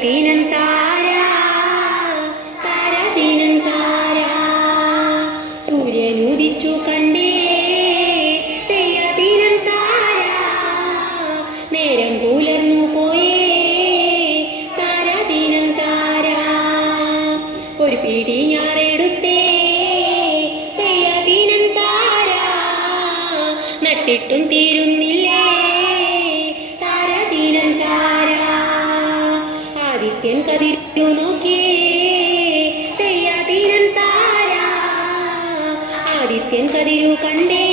കരദിനം താര കരദിനം താര. സൂര്യനുദിച്ചു കണ്ടേ തെയ്യത്തിനം താര. നേരം പുലർന്നു പോയേ കരദിനം താര. ഒരു പിടി ഞാറെടുത്തേ തെയ്യത്തിനം താര. നട്ടിട്ടും തീരുന്നില്ലേ ആദിത്യൻ കതിരു നോക്കിയേ തെയ്യദിനം താര ആദിത്യൻ കതിരു കണ്ടേ